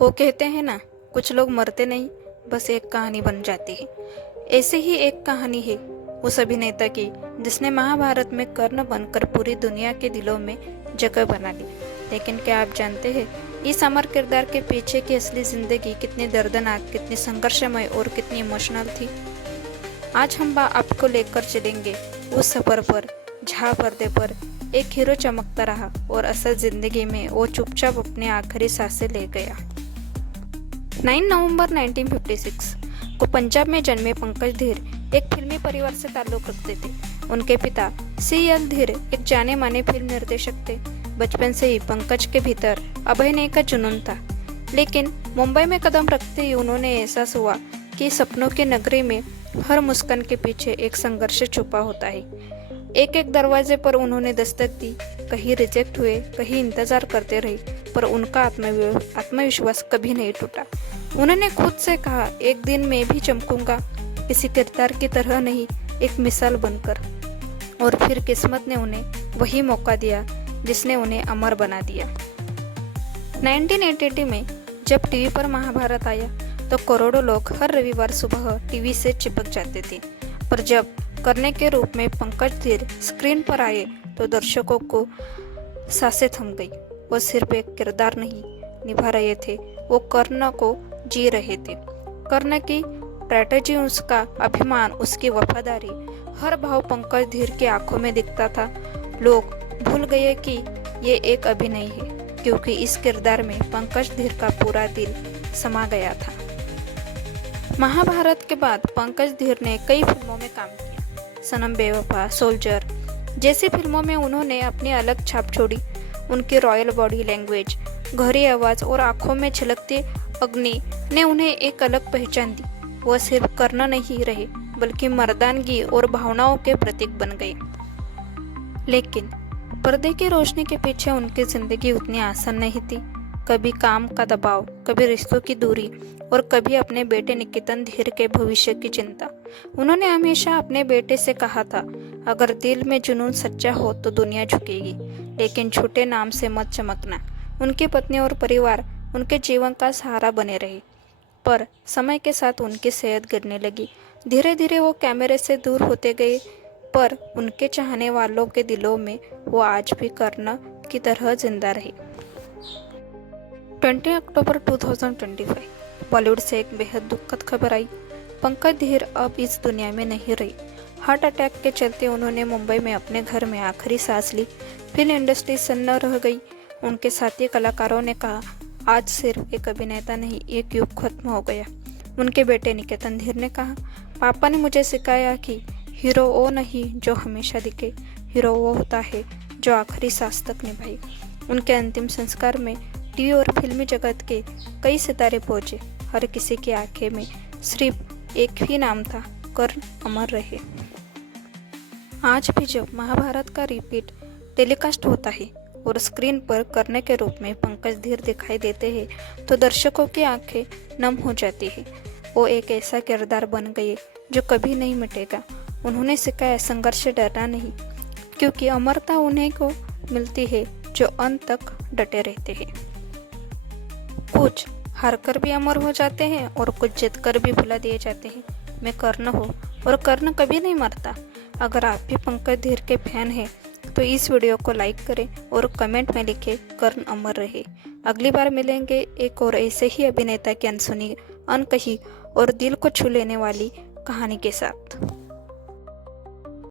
वो कहते हैं ना, कुछ लोग मरते नहीं, बस एक कहानी बन जाती है। ऐसे ही एक कहानी है उस अभिनेता की जिसने महाभारत में कर्ण बनकर पूरी दुनिया के दिलों में जगह बना ली। लेकिन क्या आप जानते हैं, इस अमर किरदार के पीछे की असली जिंदगी कितनी दर्दनाक, कितनी संघर्षमय और कितनी इमोशनल थी। आज हम आपको लेकर चलेंगे उस सफर पर जहाँ पर्दे पर एक हीरो चमकता रहा और असल जिंदगी में वो चुपचाप अपनी आखिरी सांसें ले गया। 9 नवंबर 1956 को पंजाब में जन्मे पंकज धीर एक फिल्मी परिवार से ताल्लुक रखते थे। उनके पिता C.L. धीर एक जाने माने फिल्म निर्देशक थे। बचपन से ही पंकज के भीतर अभिनय का जुनून था, लेकिन मुंबई में कदम रखते ही उन्होंने एहसास हुआ कि सपनों की नगरी में हर मुस्कान के पीछे एक संघर्ष छुपा होता है। एक एक दरवाजे पर उन्होंने दस्तक दी, कहीं रिजेक्ट हुए, कहीं इंतजार करते रहे, पर उनका आत्मविश्वास कभी नहीं टूटा। उन्होंने खुद से कहा, एक दिन मैं भी चमकूंगा, किसी किरदार की तरह नहीं, एक मिसाल बनकर। और फिर किस्मत ने उन्हें वही मौका दिया जिसने उन्हें अमर बना दिया। 1980 में जब टीवी पर महाभारत आया तो करोड़ों लोग हर रविवार सुबह टीवी से चिपक जाते थे, पर जब कर्ण के रूप में पंकज धीर स्क्रीन पर आए तो दर्शकों को सांसें थम गई। वो सिर्फ एक किरदार नहीं निभा रहे थे, वो कर्ण को जी रहे थे। कर्ण की स्ट्रैटेजी, उसका अभिमान, उसकी वफादारी, हर भाव पंकज धीर की आंखों में दिखता था। लोग भूल गए कि ये एक अभिनय है, क्योंकि इस किरदार में पंकज धीर का पूरा दिल समा गया था। महाभारत के बाद पंकज धीर ने कई फिल्मों में काम किया। सनम बेवफा, सोल्जर जैसी फिल्मों में उन्होंने अपनी अलग छाप छोड़ी। उनकी रॉयल बॉडी लैंग्वेज, गहरी आवाज और आंखों में झलकती अग्नि ने उन्हें एक अलग पहचान दी। वह सिर्फ कर्ण नहीं रहे, बल्कि मर्दानगी और भावनाओं के प्रतीक बन गए। लेकिन पर्दे की रोशनी के पीछे उनकी जिंदगी उतनी आसान नहीं थी। कभी काम का दबाव, कभी रिश्तों की दूरी और कभी अपने बेटे निकेतन धीर के भविष्य की चिंता। उन्होंने हमेशा अपने बेटे से कहा था, अगर दिल में जुनून सच्चा हो तो दुनिया झुकेगी, लेकिन झूठे नाम से मत चमकना। उनकी पत्नी और परिवार उनके जीवन का सहारा बने रहे, पर समय के साथ उनकी सेहत गिरने लगी। धीरे धीरे वो कैमरे से दूर होते गए, पर उनके चाहने वालों के दिलों में वो आज भी कर्ण की तरह जिंदा रहे। 20 अक्टूबर 2025 बॉलीवुड से एक बेहद दुखद खबर आई। पंकज धीर अब इस दुनिया में नहीं रही। हार्ट अटैक के चलते उन्होंने मुंबई में अपने घर में आखिरी सांस ली। फिल्म इंडस्ट्री सन्न रह गई। उनके साथी कलाकारों ने कहा, आज सिर्फ एक अभिनेता नहीं, एक युग खत्म हो गया। उनके बेटे निकेतन धीर ने कहा, पापा ने मुझे सिखाया कि हीरो वो नहीं जो हमेशा दिखे, हीरो वो होता है जो आखिरी सांस तक निभाए। उनके अंतिम संस्कार में टीवी और फिल्मी जगत के कई सितारे पहुंचे। हर किसी की आंखें में सिर्फ एक ही नाम था, कर्ण अमर रहे। आज भी जब महाभारत का रिपीट टेलीकास्ट होता है और स्क्रीन पर कर्ण के रूप में पंकज धीर दिखाई देते हैं तो दर्शकों की आंखें नम हो जाती है। वो एक ऐसा किरदार बन गए जो कभी नहीं मिटेगा। उन्होंने सिखाया, संघर्ष से डरना नहीं, क्योंकि अमरता उन्हें को मिलती है जो अंत तक डटे रहते हैं। कुछ हारकर भी अमर हो जाते हैं और कुछ जीतकर भी भुला दिए जाते हैं। मैं कर्ण हूँ और कर्ण कभी नहीं मरता। अगर आप भी पंकज धीर के फैन हैं तो इस वीडियो को लाइक करें और कमेंट में लिखें, कर्ण अमर रहे। अगली बार मिलेंगे एक और ऐसे ही अभिनेता की अनसुनी, अनकही और दिल को छू लेने वाली कहानी के साथ।